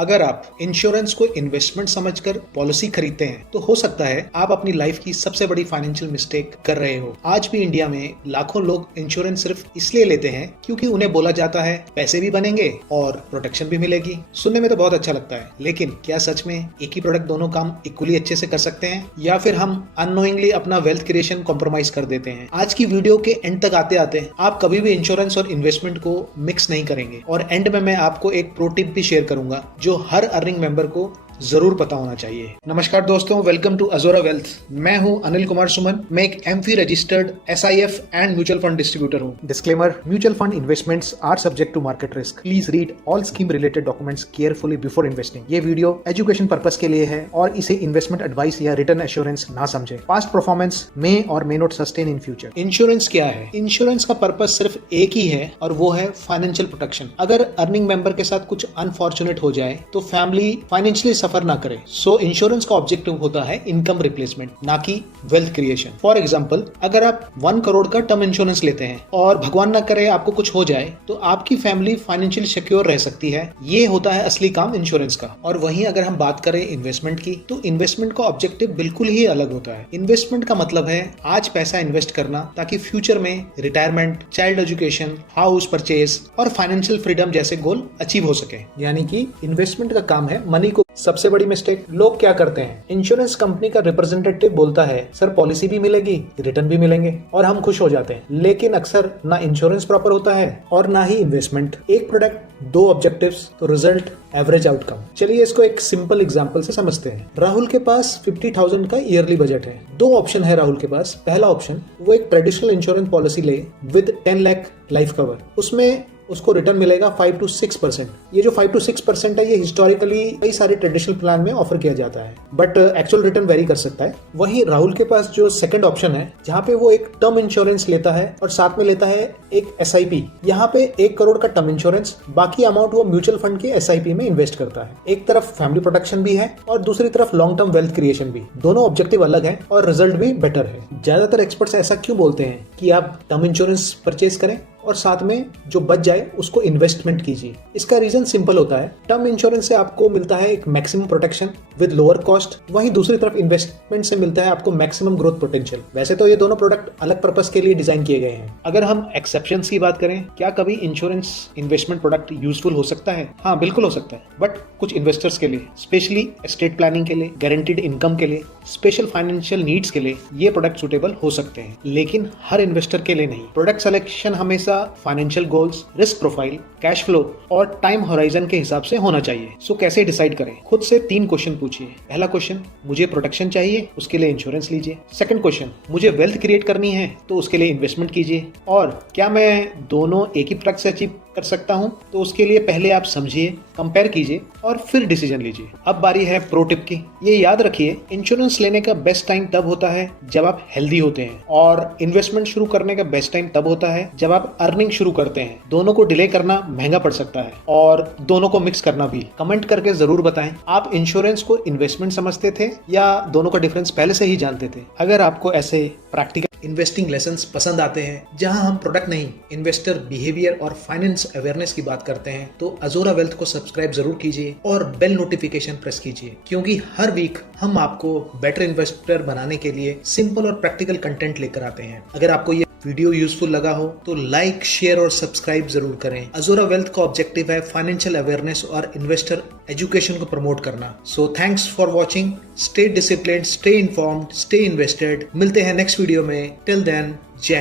अगर आप इंश्योरेंस को इन्वेस्टमेंट समझकर पॉलिसी खरीदते हैं तो हो सकता है आप अपनी लाइफ की सबसे बड़ी फाइनेंशियल मिस्टेक कर रहे हो। आज भी इंडिया में लाखों लोग इंश्योरेंस सिर्फ इसलिए लेते हैं क्योंकि उन्हें बोला जाता है पैसे भी बनेंगे और प्रोटेक्शन भी मिलेगी। सुनने में तो बहुत अच्छा लगता है, लेकिन क्या सच में एक ही प्रोडक्ट दोनों काम इक्वली अच्छे से कर सकते हैं, या फिर हम अननोइंगली अपना वेल्थ क्रिएशन कॉम्प्रोमाइज कर देते हैं। आज की वीडियो के एंड तक आते आते आप कभी भी इंश्योरेंस और इन्वेस्टमेंट को मिक्स नहीं करेंगे, और एंड में मैं आपको एक प्रो टिप भी शेयर करूंगा जो हर अर्निंग मेंबर को जरूर पता होना चाहिए। नमस्कार दोस्तों, वेलकम टू अजोरा वेल्थ। मैं हूं अनिल कुमार सुमन। मैं एक AMFI registered SIF and mutual fund distributor हूं। Disclaimer: mutual fund investments are subject to market risk. Please read all scheme related documents carefully before investing. ये वीडियो एजुकेशन पर्पस के लिए है और इसे इन्वेस्टमेंट एडवाइस या रिटर्न एश्योरेंस ना समझे। पास्ट परफॉर्मेंस मे और may not sustain in future. Insurance क्या है? इंश्योरेंस का पर्पस सिर्फ एक ही है और वो है फाइनेंशियल प्रोटेक्शन। अगर अर्निंग मेंबर के साथ कुछ अनफॉर्चुनेट हो जाए तो फैमिली फाइनेंशियली सफर ना करे। सो इंश्योरेंस का ऑब्जेक्टिव होता है इनकम रिप्लेसमेंट, ना कि वेल्थ क्रिएशन। फॉर एग्जांपल, अगर आप 1 करोड़ का टर्म इंश्योरेंस लेते हैं और भगवान ना करे आपको कुछ हो जाए तो आपकी फैमिली फाइनेंशियली सिक्योर रह सकती है। ये होता है असली काम इंश्योरेंस का। और वहीं अगर हम बात करें इन्वेस्टमेंट की, तो इन्वेस्टमेंट का ऑब्जेक्टिव बिल्कुल ही अलग होता है। इन्वेस्टमेंट का मतलब है आज पैसा इन्वेस्ट करना ताकि फ्यूचर में retirement, child education, house purchase और फाइनेंशियल फ्रीडम जैसे गोल अचीव हो सके। यानी कि इन्वेस्टमेंट का काम है मनी को। सबसे बड़ी मिस्टेक लोग क्या करते हैं, इंश्योरेंस कंपनी का रिप्रेजेंटेटिव बोलता है सर पॉलिसी भी मिलेगी, रिटर्न भी मिलेंगे, और हम खुश हो जाते हैं। लेकिन अक्सर ना इंश्योरेंस प्रॉपर होता है और ना ही इन्वेस्टमेंट। एक प्रोडक्ट, 2 ऑब्जेक्टिव्स, तो रिजल्ट एवरेज आउटकम। चलिए इसको एक सिंपल एग्जांपल से समझते हैं। राहुल के पास 50,000 का ईयरली बजट है। 2 ऑप्शन है राहुल के पास। पहला ऑप्शन, वो एक ट्रेडिशनल इंश्योरेंस पॉलिसी ले विद 10 लाख लाइफ कवर। उसमें उसको रिटर्न मिलेगा 5 to 6%। ये जो 5 to 6% है, ये हिस्टोरिकली कई सारे ट्रेडिशनल प्लान में ऑफर किया जाता है, बट एक्चुअल रिटर्न वेरी कर सकता है। वहीं राहुल के पास जो सेकंड ऑप्शन है, जहाँ पे वो एक टर्म इंश्योरेंस लेता है और साथ में लेता है एक एसआईपी। यहाँ पे 1 करोड़ का टर्म इंश्योरेंस, बाकी अमाउंट वो म्यूचुअल फंड के एसआईपी में इन्वेस्ट करता है। एक तरफ फैमिली प्रोटेक्शन भी है और दूसरी तरफ लॉन्ग टर्म वेल्थ क्रिएशन भी। दोनों ऑब्जेक्टिव अलग है और रिजल्ट भी बेटर है। ज्यादातर एक्सपर्ट्स ऐसा क्यों बोलते हैं कि आप टर्म इंश्योरेंस परचेज करें और साथ में जो बच जाए उसको इन्वेस्टमेंट कीजिए? इसका रीजन सिंपल होता है। टर्म इंश्योरेंस से आपको मिलता है एक maximum protection with lower cost, वहीं दूसरी तरफ इन्वेस्टमेंट से मिलता है आपको मैक्सिमम ग्रोथ पोटेंशियल। वैसे तो ये दोनों प्रोडक्ट अलग पर्पस के लिए डिजाइन किए गए हैं। अगर हम एक्सेप्शंस की बात करें, क्या कभी इंश्योरेंस इन्वेस्टमेंट प्रोडक्ट यूजफुल हो सकता है? हाँ, बिल्कुल हो सकता है, बट कुछ इन्वेस्टर्स के लिए, स्पेशली एस्टेट प्लानिंग के लिए, गारंटीड इनकम के लिए, स्पेशल फाइनेंशियल नीड्स के लिए ये प्रोडक्ट सुटेबल हो सकते हैं, लेकिन हर इन्वेस्टर के लिए नहीं। प्रोडक्ट सिलेक्शन हमेशा financial goals, risk profile, cash flow और टाइम होराइजन के हिसाब से होना चाहिए। सो कैसे डिसाइड करें? खुद से 3 क्वेश्चन पूछिए। पहला क्वेश्चन, मुझे प्रोटेक्शन चाहिए, उसके लिए इंश्योरेंस लीजिए। सेकंड क्वेश्चन, मुझे वेल्थ क्रिएट करनी है तो उसके लिए इन्वेस्टमेंट कीजिए। और क्या मैं दोनों एक ही प्रोडक्ट से अचीव कर सकता हूं? तो उसके लिए पहले आप समझिए, कंपेयर कीजिए और फिर डिसीजन लीजिए। अब बारी है प्रो टिप की। ये याद रखिए, इंश्योरेंस लेने का बेस्ट टाइम तब होता है जब आप हेल्दी होते हैं, और इन्वेस्टमेंट शुरू करने का बेस्ट टाइम तब होता है जब आप अर्निंग शुरू करते हैं। दोनों को डिले करना महंगा पड़ सकता है और दोनों को मिक्स करना भी। कमेंट करके जरूर बताएं, आप इंश्योरेंस को इन्वेस्टमेंट समझते थे या दोनों का डिफरेंस पहले से ही जानते थे? अगर आपको ऐसे प्रैक्टिकल इन्वेस्टिंग लेसन्स पसंद आते हैं जहां हम प्रोडक्ट नहीं, इन्वेस्टर बिहेवियर और फाइनेंस अवेयरनेस की बात करते हैं, तो अजोरा वेल्थ को सब्सक्राइब जरूर कीजिए और बेल नोटिफिकेशन प्रेस कीजिए, क्योंकि हर वीक हम आपको बेटर इन्वेस्टर बनाने के लिए सिंपल और प्रैक्टिकल कंटेंट लेकर आते हैं। अगर आपको ये वीडियो यूजफुल लगा हो तो लाइक, शेयर और सब्सक्राइब जरूर करें। अजोरा वेल्थ का ऑब्जेक्टिव है फाइनेंशियल अवेयरनेस और इन्वेस्टर एजुकेशन को प्रमोट करना। So thanks for watching. Stay disciplined, stay informed, stay invested. मिलते हैं नेक्स्ट वीडियो में। टिल देन, जय